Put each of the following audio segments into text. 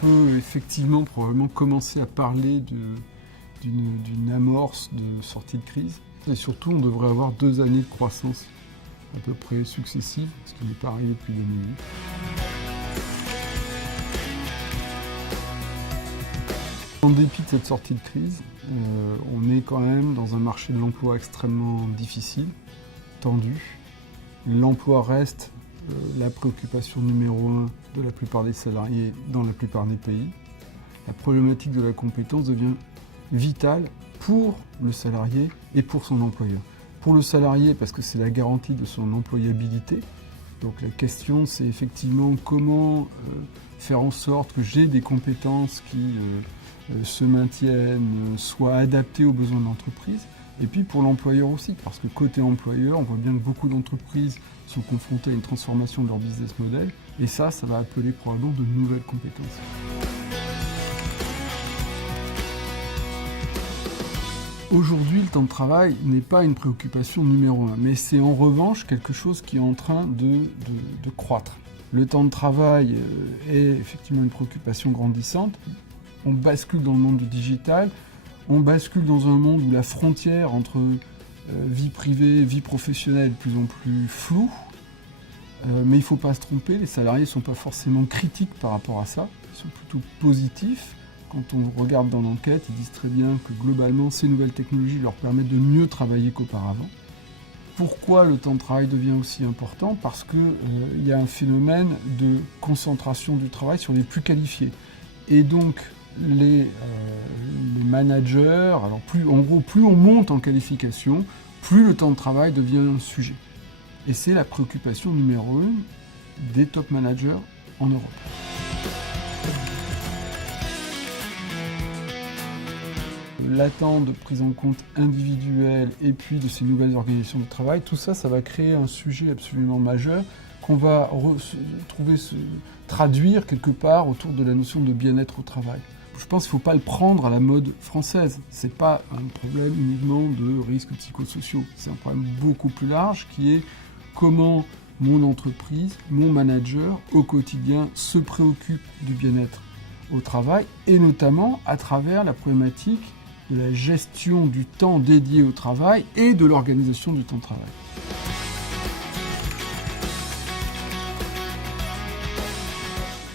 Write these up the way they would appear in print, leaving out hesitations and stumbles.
peut effectivement probablement commencer à parler d'une amorce de sortie de crise. Et surtout, on devrait avoir 2 années de croissance à peu près successives, ce qui n'est pas arrivé depuis 2008. En dépit de cette sortie de crise, on est quand même dans un marché de l'emploi extrêmement difficile, tendu. L'emploi reste la préoccupation numéro 1 de la plupart des salariés dans la plupart des pays. La problématique de la compétence devient vitale pour le salarié et pour son employeur. Pour le salarié, parce que c'est la garantie de son employabilité. Donc la question, c'est effectivement comment faire en sorte que j'ai des compétences qui se maintiennent, soient adaptées aux besoins de l'entreprise. Et puis pour l'employeur aussi, parce que côté employeur, on voit bien que beaucoup d'entreprises sont confrontées à une transformation de leur business model. Et ça va appeler probablement de nouvelles compétences. Aujourd'hui, le temps de travail n'est pas une préoccupation numéro 1, mais c'est en revanche quelque chose qui est en train de croître. Le temps de travail est effectivement une préoccupation grandissante. On bascule dans le monde du digital, on bascule dans un monde où la frontière entre vie privée et vie professionnelle est de plus en plus floue. Mais il ne faut pas se tromper, les salariés ne sont pas forcément critiques par rapport à ça, ils sont plutôt positifs. Quand on regarde dans l'enquête, ils disent très bien que globalement, ces nouvelles technologies leur permettent de mieux travailler qu'auparavant. Pourquoi le temps de travail devient aussi important? Parce qu'il y a un phénomène de concentration du travail sur les plus qualifiés. Et donc, les managers, alors plus on monte en qualification, plus le temps de travail devient un sujet. Et c'est la préoccupation numéro 1 des top managers en Europe. L'attente de prise en compte individuelle et puis de ces nouvelles organisations de travail, tout ça, ça va créer un sujet absolument majeur qu'on va traduire quelque part autour de la notion de bien-être au travail. Je pense qu'il ne faut pas le prendre à la mode française. Ce n'est pas un problème uniquement de risques psychosociaux. C'est un problème beaucoup plus large qui est comment mon entreprise, mon manager, au quotidien, se préoccupe du bien-être au travail et notamment à travers la problématique de la gestion du temps dédié au travail et de l'organisation du temps de travail.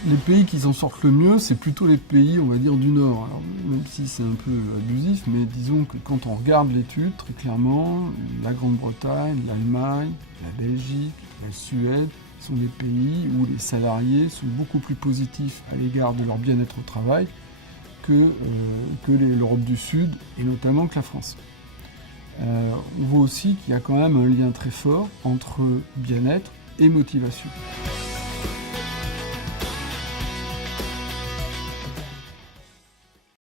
Les pays qui s'en sortent le mieux, c'est plutôt les pays, on va dire, du Nord. Alors, même si c'est un peu abusif, mais disons que quand on regarde l'étude, très clairement, la Grande-Bretagne, l'Allemagne, la Belgique, la Suède, sont des pays où les salariés sont beaucoup plus positifs à l'égard de leur bien-être au travail que l'Europe du Sud, et notamment que la France. On voit aussi qu'il y a quand même un lien très fort entre bien-être et motivation.